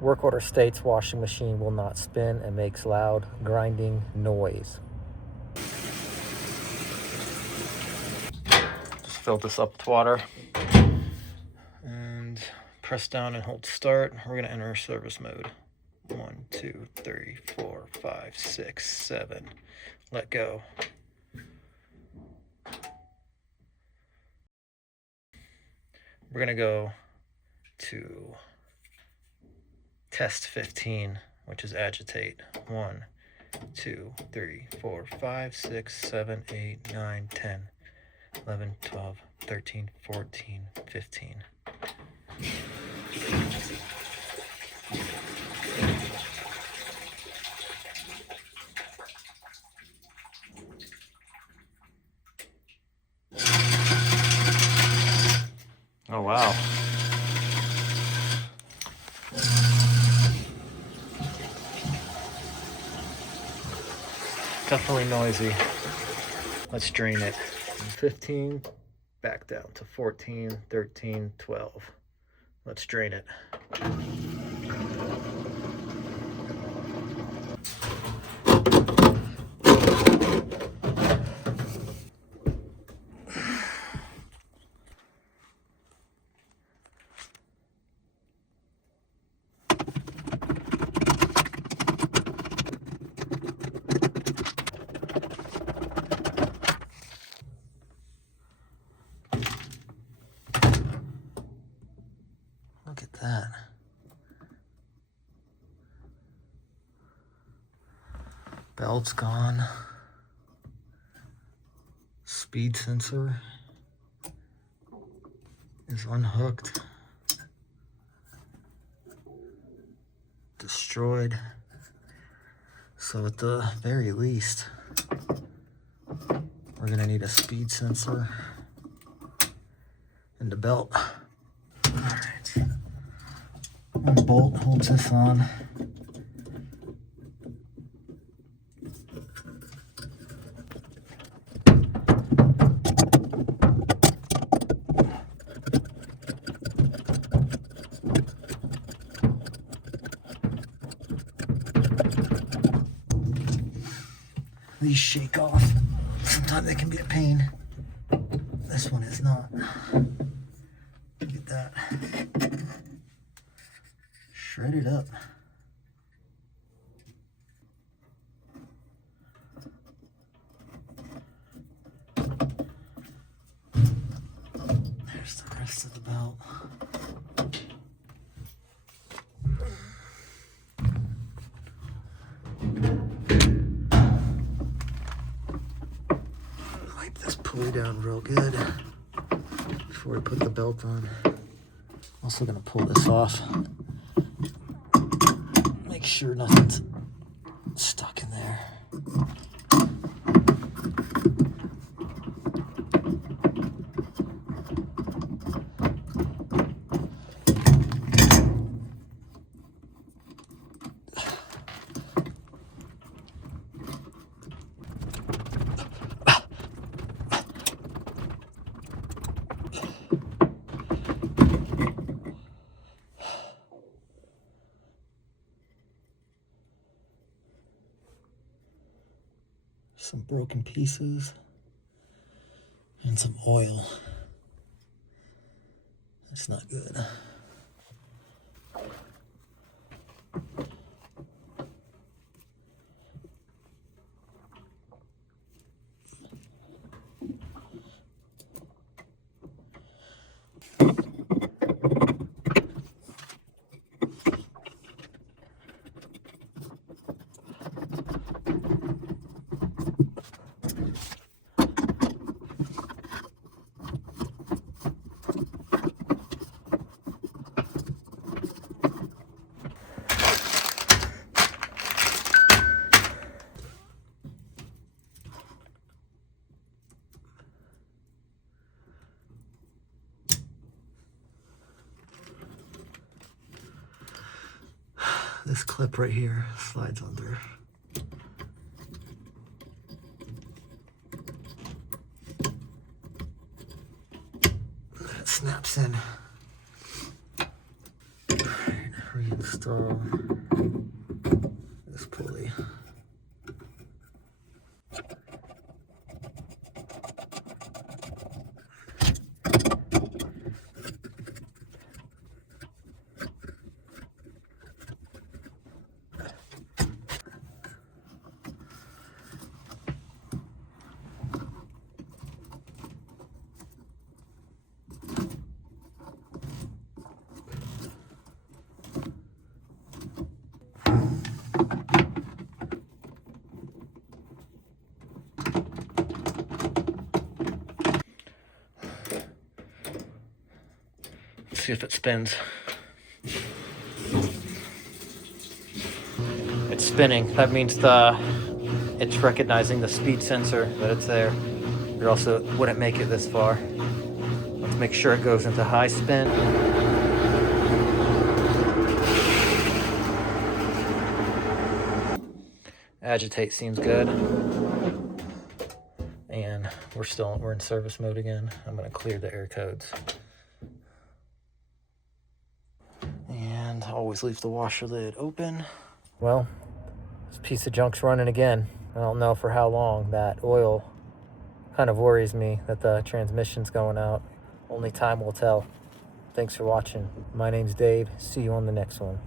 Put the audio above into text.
Work order states washing machine will not spin and makes loud grinding noise. Just filled this up with water and press down and hold start. We're going to enter service mode. 1, 2, 3, 4, 5, 6, 7. Let go. We're going to go to test 15, which is agitate. 1, 2, 3, 4, 5, 6, 7, 8, 9, 10, 11, 12, 13, 14, 15. Oh, wow. Definitely noisy. Let's drain it. From 15, back down to 14, 13, 12. Let's drain it. Look at that. Belt's gone. Speed sensor is unhooked. Destroyed. So at the very least, we're gonna need a speed sensor and a belt. All right. One bolt holds this on. These shake off. Sometimes they can be a pain. This one is not. Look at that. Shredded up. There's the rest of the belt. Wipe this pulley down real good before we put the belt on. Also gonna pull this off. Make sure nothing's stuck in there. Some broken pieces and some oil. That's not good. This clip right here slides under. That snaps in. All right, reinstall. install this pulley. See if it spins. It's spinning. That means it's recognizing the speed sensor that it's there. It also wouldn't make it this far. Let's make sure it goes into high spin. Agitate seems good. And we're in service mode again. I'm gonna clear the air codes. And always leave the washer lid open. Well, this piece of junk's running again. I don't know for how long. That oil kind of worries me that the transmission's going out. Only time will tell. Thanks for watching. My name's Dave. See you on the next one.